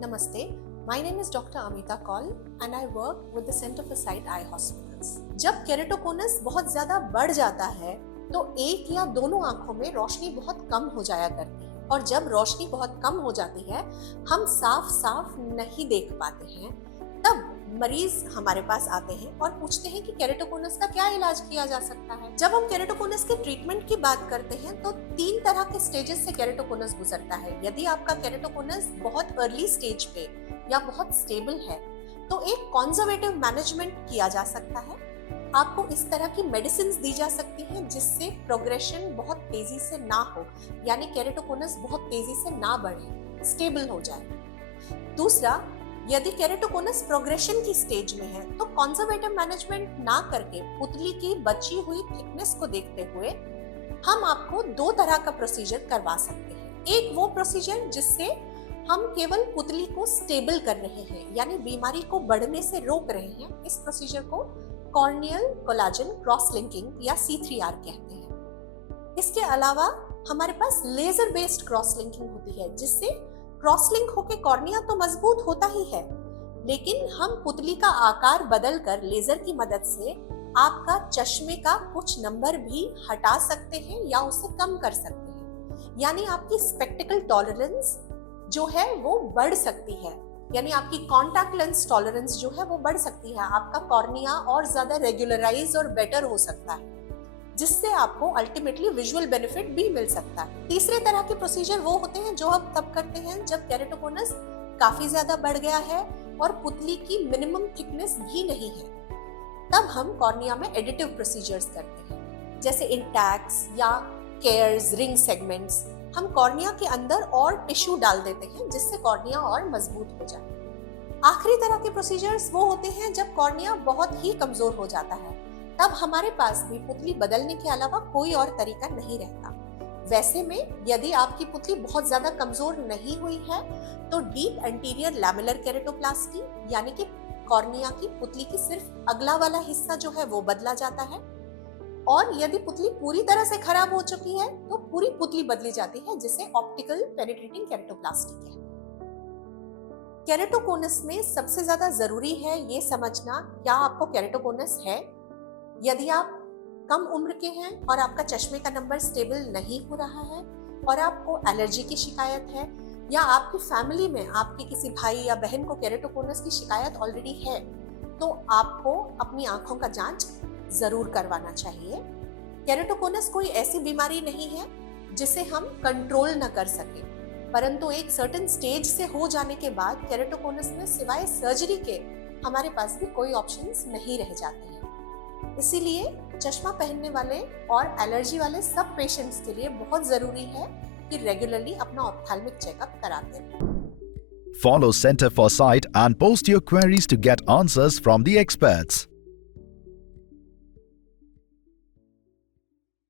Namaste, my name is Dr. Amita Kaul and I work with the Center for Sight Eye Hospitals. जब केरेटोकोनस बहुत ज्यादा बढ़ जाता है तो एक या दोनों आंखों में रोशनी बहुत कम हो जाया करती है और जब रोशनी बहुत कम हो जाती है हम साफ साफ नहीं देख पाते हैं। तब मरीज हमारे पास आते हैं और पूछते हैं कि केरेटोकोनस का क्या इलाज किया जा सकता है। जब हम केरेटोकोनस के ट्रीटमेंट की बात करते हैं तो 3 तरह के स्टेजेस से केरेटोकोनस गुजरता है। यदि आपका केरेटोकोनस बहुत अर्ली स्टेज पे या बहुत स्टेबल है तो एक कंजर्वेटिव मैनेजमेंट किया जा सकता है। आपको इस तरह की मेडिसिन दी जा सकती हैं जिससे प्रोग्रेशन बहुत तेजी से ना हो, यानी केरेटोकोनस बहुत तेजी से ना बढ़े, स्टेबल हो जाए। दूसरा, यदि केरेटोकोनस प्रोग्रेशन की स्टेज में है तो कंजर्वेटिव मैनेजमेंट ना करके पुतली की बची हुई थिकनेस को देखते हुए हम आपको 2 तरह का प्रोसीजर करवा सकते हैं। एक वो प्रोसीजर जिससे हम केवल पुतली को स्टेबल कर रहे हैं, यानी बीमारी को बढ़ने से रोक रहे हैं। इस प्रोसीजर को कॉर्नियल कोलाजन क्रॉस लिंकिंग या C3R कहते हैं। इसके अलावा हमारे पास लेजर बेस्ड क्रॉस लिंकिंग होती है, जिससे क्रॉस लिंक होके कॉर्निया तो मजबूत होता ही है, लेकिन हम पुतली का आकार बदलकर लेजर की मदद से आपका चश्मे का कुछ नंबर भी हटा सकते हैं या उसे कम कर सकते हैं। यानी आपकी स्पेक्टिकल टॉलरेंस जो है वो बढ़ सकती है, यानी आपकी कॉन्टैक्ट लेंस टॉलरेंस जो है वो बढ़ सकती है। आपका कॉर्निया और ज्यादा रेगुलराइज और बेटर हो सकता है, जिससे आपको अल्टीमेटली विजुअल बेनिफिट भी मिल सकता है। तीसरे तरह के प्रोसीजर वो होते हैं जो हम तब करते हैं जब केरेटोकोनस काफी ज्यादा बढ़ गया है और पुतली की मिनिमम थिकनेस भी नहीं है। तब हम कॉर्निया में एडिटिव प्रोसीजर्स करते हैं, जैसे इंटैक्स या केयर्स, रिंग सेगमेंट्स। हम कॉर्निया के अंदर और टिश्यू डाल देते हैं जिससे कॉर्निया और मजबूत हो जाए। आखिरी तरह के प्रोसीजर्स वो होते हैं जब कॉर्निया बहुत ही कमजोर हो जाता है। तब हमारे पास भी पुतली बदलने के अलावा कोई और तरीका नहीं रहता। वैसे में यदि आपकी पुतली बहुत ज्यादा कमजोर नहीं हुई है तो डीप एंटीरियर लैमेलर केरेटोप्लास्टी, यानी कि कॉर्निया की पुतली की सिर्फ अगला वाला हिस्सा जो है वो बदला जाता है। और यदि पुतली पूरी तरह से खराब हो चुकी है तो पूरी पुतली बदली जाती है, जिसे ऑप्टिकल पेनिट्रेटिंग केरेटोप्लास्टी कहते हैं। केरेटोकोनस में सबसे ज्यादा जरूरी है ये समझना क्या आपको केरेटोकोनस है। यदि आप कम उम्र के हैं और आपका चश्मे का नंबर स्टेबल नहीं हो रहा है और आपको एलर्जी की शिकायत है, या आपकी फैमिली में आपके किसी भाई या बहन को केरेटोकोनस की शिकायत ऑलरेडी है, तो आपको अपनी आंखों का जांच जरूर करवाना चाहिए। केरेटोकोनस कोई ऐसी बीमारी नहीं है जिसे हम कंट्रोल न कर सके, परंतु एक सर्टेन स्टेज से हो जाने के बाद केरेटोकोनस में सिवाय सर्जरी के हमारे पास भी कोई ऑप्शंस नहीं रह जाते हैं। इसीलिए चश्मा पहनने वाले और एलर्जी वाले सब पेशेंट्स के लिए बहुत जरूरी है कि रेगुलरली अपना ऑप्थेल्मिक चेकअप कराते रहें। Follow Center for Sight and post your queries to get answers from the experts.